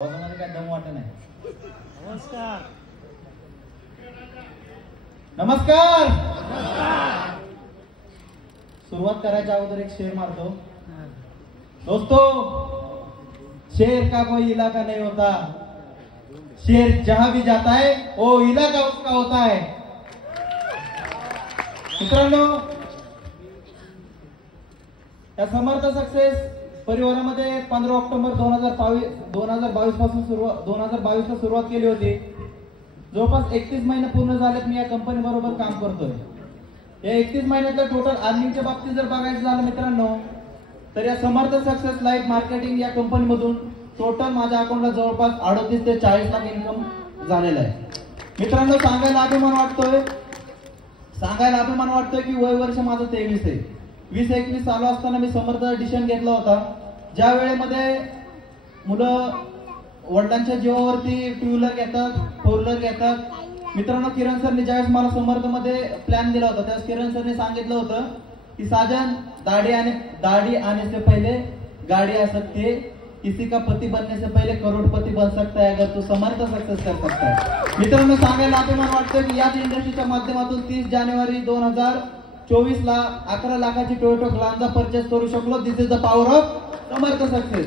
आवाजामध्ये काय दम वाटत नाही. नमस्कार. नमस्कार. सुरुवात करायच्या अगोदर एक शेर मारतो. दोस्तों, शेर का कोई इलाका नहीं होता, शेर जहां भी जाता है वो इलाका उसका होता है. मित्रांनो, या समर्थ सक्सेस परिवारामध्ये 15 ऑक्टोबर 2022 पासून 2022 ला सुरुवात केली होती. जवळपास 31 महिने पूर्ण झालेत मी या कंपनी बरोबर काम करतोय. या 31 महिन्यातलं टोटल अर्निंगच्या बाबतीत जर बघायचं झालं मित्रांनो, तर या समर्थ सक्सेस लाईफ मार्केटिंग या कंपनीमधून टोटल माझ्या अकाउंटला जवळपास 38 ते 40 लाख इन्कम झालेला आहे. मित्रांनो, सांगायला अभिमान वाटतोय की वय वर्ष माझं 23 आहे. 20-21 चालू असताना मी समर्थचा डिसिजन घेतला होता. ज्या वेळेमध्ये मुलं वडिलांच्या जीवावरती टू व्हीलर घेतात, फोर व्हीलर घेतात. मित्रांनो, किरण सरने ज्यावेळेस मला समर्थमध्ये प्लॅन दिला होता त्यावेळेस किरण सरने सांगितलं होतं की साजन, दाढ़ी आने से पहले गाड़ी आ सकती है, किसी का पति बनने से पहले करोड़पति बन सकता है अगर तू समर्थ सक्सेस कर सकता है. मित्रांनो, सांगायला अभिमान वाटतोय की याच इंडस्ट्रीच्या माध्यमातून 30 जानेवारी 2024 ला 11 लाखाची टोयोटा ग्लांजा परचेस करू शकलो. This is the power of Samarth success.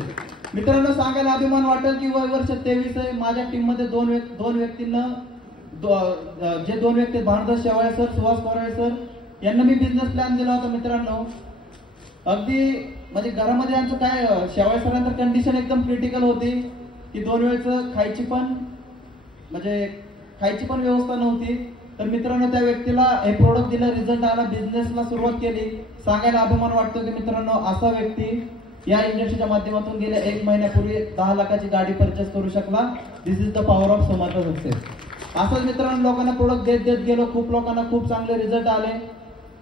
मित्रांनो, सांगायला अभिमान वाटेल की वय वर्ष 23 आहे. माझ्या टीम मध्ये दोन व्यक्ती भानुदास शेवाळे सर, सुहास कोराळे सर यांना मी बिझनेस प्लॅन दिला होता. मित्रांनो, अगदी म्हणजे घरामध्ये आमचं काय शेवाळे सरांचं कंडिशन एकदम क्रिटिकल होती की 2 वेळचं खायची पण व्यवस्था नव्हती. तर मित्रांनो, त्या व्यक्तीला हे प्रोडक्ट दिलं, रिझल्ट आला, बिझनेसला सुरुवात केली. सांगायला अभिमान वाटतो की मित्रांनो, असा व्यक्ती या इंडस्ट्रीच्या माध्यमातून गेल्या 1 महिन्यापूर्वी 10 लाखाची गाडी परचेस करू शकला. This is the power of Samarth success. असंच मित्रांनो, लोकांना प्रोडक्ट देत गेलो. खूप लोकांना खूप चांगले रिझल्ट आले.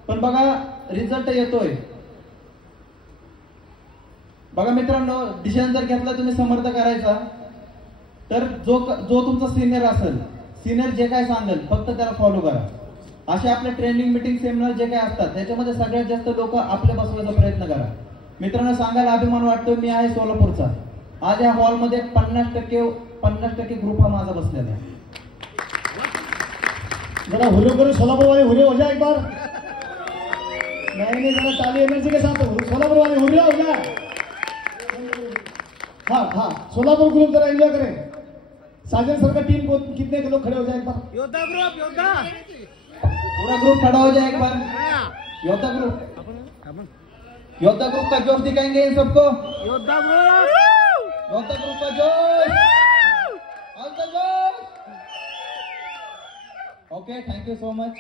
पण बघा, रिझल्ट येतोय. बघा मित्रांनो, डिसिजन जर घेतला तुम्ही समर्थ करायचा, तर जो तुमचा सिनियर असेल, सिनियर जे काय सांगेल फक्त त्याला फॉलो करा. असे आपले ट्रेनिंग, मीटिंग, सेमिनार जे काय असतात त्याच्यामध्ये सगळ्यात जास्त लोक आपले बसवायचा प्रयत्न करा. मित्रांनो, सांगायला अभिमान वाटतो, मी आहे सोलापूरचा. आज या हॉलमध्ये 50% ग्रुप हा माझा बसलेला आहे. जरा हुरियो करो सोलापुर वाले, हुरियो हो जाए एक बार. नहीं, जरा ताली एनर्जी के साथ सोलापुर वाले हुरियो हो जाए. हाँ, सोलापुर ग्रुप जरा एंजॉय करें. साजन सर का टीम को कितने लोग खड़े हो जाए एक बार. योद्धा पूरा ग्रुप खड़ा हो जाए एक बार. योद्धा ग्रुप का जोश दिखाएंगे इन सबको. योद्धा ग्रुप का जोश. Okay, thank you so much.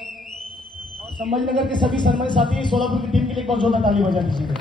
Sambhajinagar के सभी सन्मानित साथी सोलापुर की टीम के लिए एक बार जोरदार ताली बजा दीजिए.